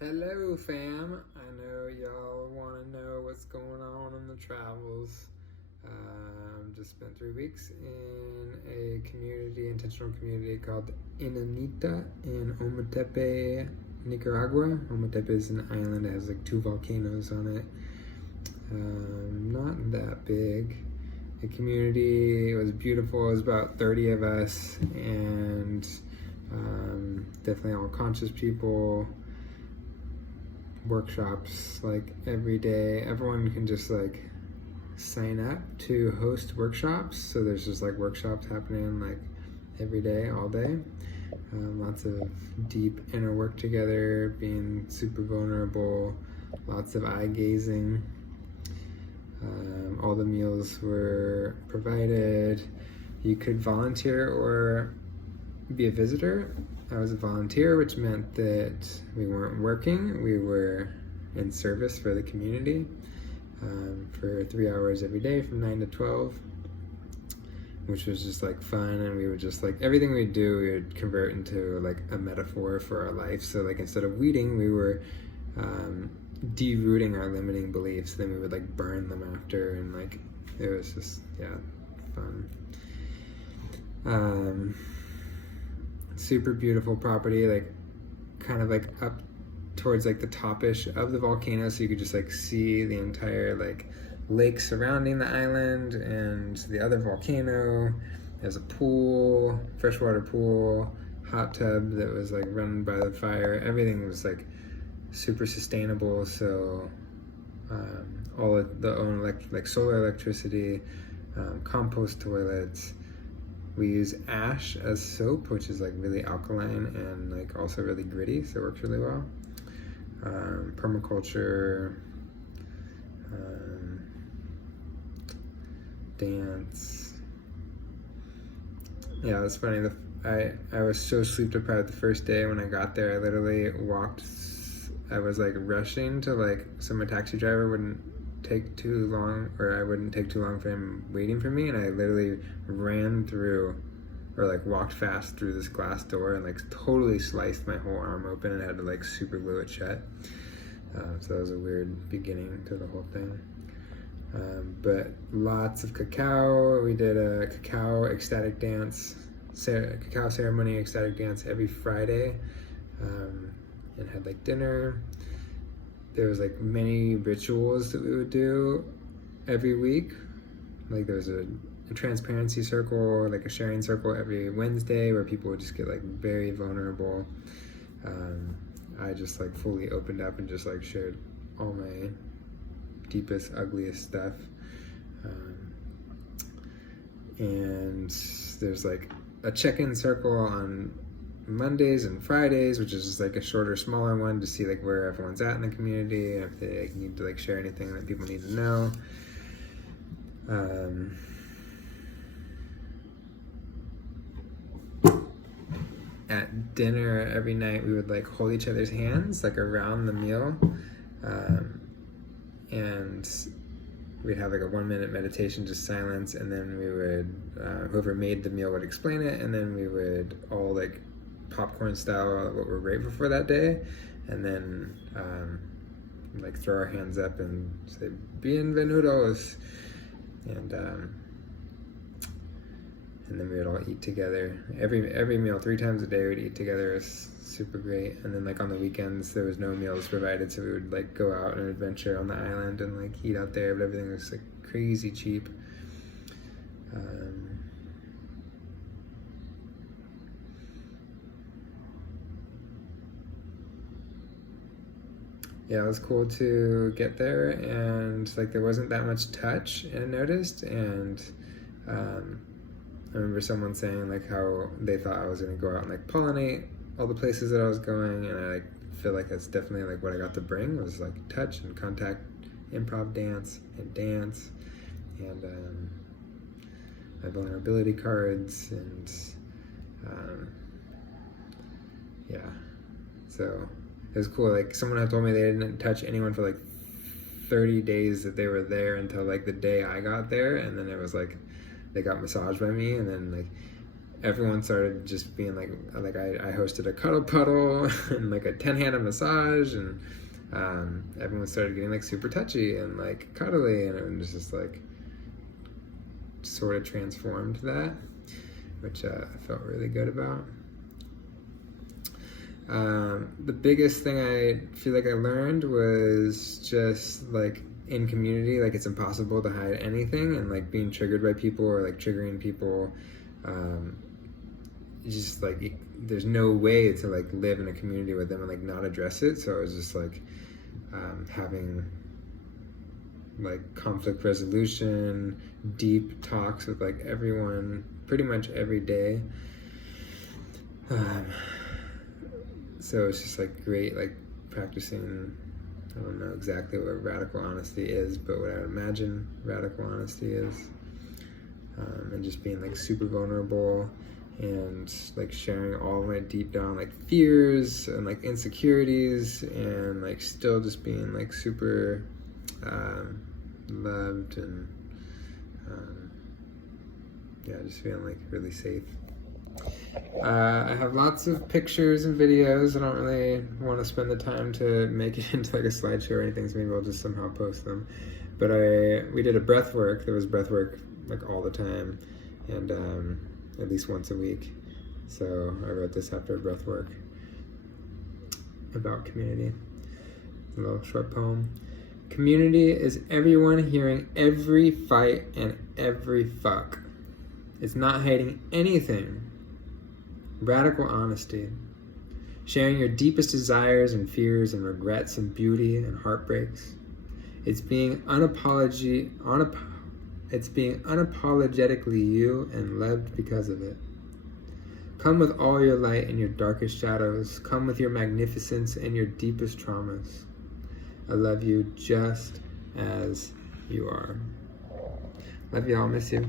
Hello, fam. I know y'all want to know what's going on in the travels. Just spent 3 weeks in a intentional community called Inanitah in Ometepe, Nicaragua. Ometepe is an island that has like 2 volcanoes on it. Not that big. The community was beautiful. It was about 30 of us, and definitely all conscious people. Workshops like every day. Everyone can just like sign up to host workshops. So there's just like workshops happening like every day, all day. Lots of deep inner work together, being super vulnerable, lots of eye gazing. All the meals were provided. You could volunteer or be a visitor. I was a volunteer, which meant that we weren't working. We were in service for the community for 3 hours every day from 9 to 12, which was just like fun. And we would just like everything we do, we would convert into like a metaphor for our life. So like instead of weeding, we were de-rooting our limiting beliefs. Then we would like burn them after, and like it was just fun. Super beautiful property, like kind of like up towards like the topish of the volcano, so you could just like see the entire like lake surrounding the island and the other volcano. There's a pool, freshwater pool, hot tub that was like run by the fire. Everything was like super sustainable. So all of the own like solar electricity, compost toilets. We use ash as soap, which is like really alkaline and like also really gritty, so it works really well. Permaculture, dance. Yeah, it was funny. I was so sleep deprived the first day when I got there. I literally walked. I was like rushing to like, so my taxi driver wouldn't take too long, or I wouldn't take too long for him waiting for me, and I literally ran through, or like walked fast through this glass door and like totally sliced my whole arm open and had to like super glue it shut. So that was a weird beginning to the whole thing. But lots of cacao. We did a cacao ecstatic dance, cacao ceremony, ecstatic dance every Friday, and had like dinner. There was like many rituals that we would do every week. Like there was a transparency circle, like a sharing circle every Wednesday where people would just get like very vulnerable. I just like fully opened up and just like shared all my deepest, ugliest stuff. And there's like a check-in circle on Mondays and Fridays, which is just like a shorter, smaller one to see like where everyone's at in the community and if they like, need to like share anything that people need to know. At dinner every night, we would like hold each other's hands like around the meal, and we'd have like a 1-minute meditation, just silence, and then we would whoever made the meal would explain it, and then we would all like popcorn style what we're grateful for that day, and then like throw our hands up and say bienvenidos, and then we would all eat together. Every meal, 3 times a day, we'd eat together. It was super great. And then like on the weekends, there was no meals provided, so we would like go out on an adventure on the island and like eat out there, but everything was like crazy cheap. Yeah, it was cool to get there, and like there wasn't that much touch, I noticed, and I remember someone saying like how they thought I was gonna go out and like pollinate all the places that I was going, and I like feel like that's definitely like what I got to bring was like touch and contact, improv dance, and my vulnerability cards, and yeah, so it was cool. Like someone had told me they didn't touch anyone for like 30 days that they were there until like the day I got there, and then it was like they got massaged by me, and then like everyone started just being like I hosted a cuddle puddle and like a 10-handed massage, and everyone started getting like super touchy and like cuddly, and it was just like sort of transformed that, which I felt really good about. The biggest thing I feel like I learned was just like in community, like it's impossible to hide anything, and like being triggered by people or like triggering people, just like there's no way to like live in a community with them and like not address it. So it was just like having like conflict resolution, deep talks with like everyone pretty much every day. So it's just like great, like practicing, I don't know exactly what radical honesty is, but what I would imagine radical honesty is, and just being like super vulnerable and like sharing all my deep down like fears and like insecurities, and like still just being like super loved, and yeah, just feeling like really safe. I have lots of pictures and videos. I don't really want to spend the time to make it into like a slideshow or anything, so maybe I'll just somehow post them. But we did a breath work. There was breath work like all the time, and at least once a week. So I wrote this after breath work about community. A little short poem. Community is everyone hearing every fight and every fuck. It's not hiding anything. Radical honesty. Sharing your deepest desires and fears and regrets and beauty and heartbreaks. It's being unapologetically you and loved because of it. Come with all your light and your darkest shadows. Come with your magnificence and your deepest traumas. I love you just as you are. Love y'all. Miss you.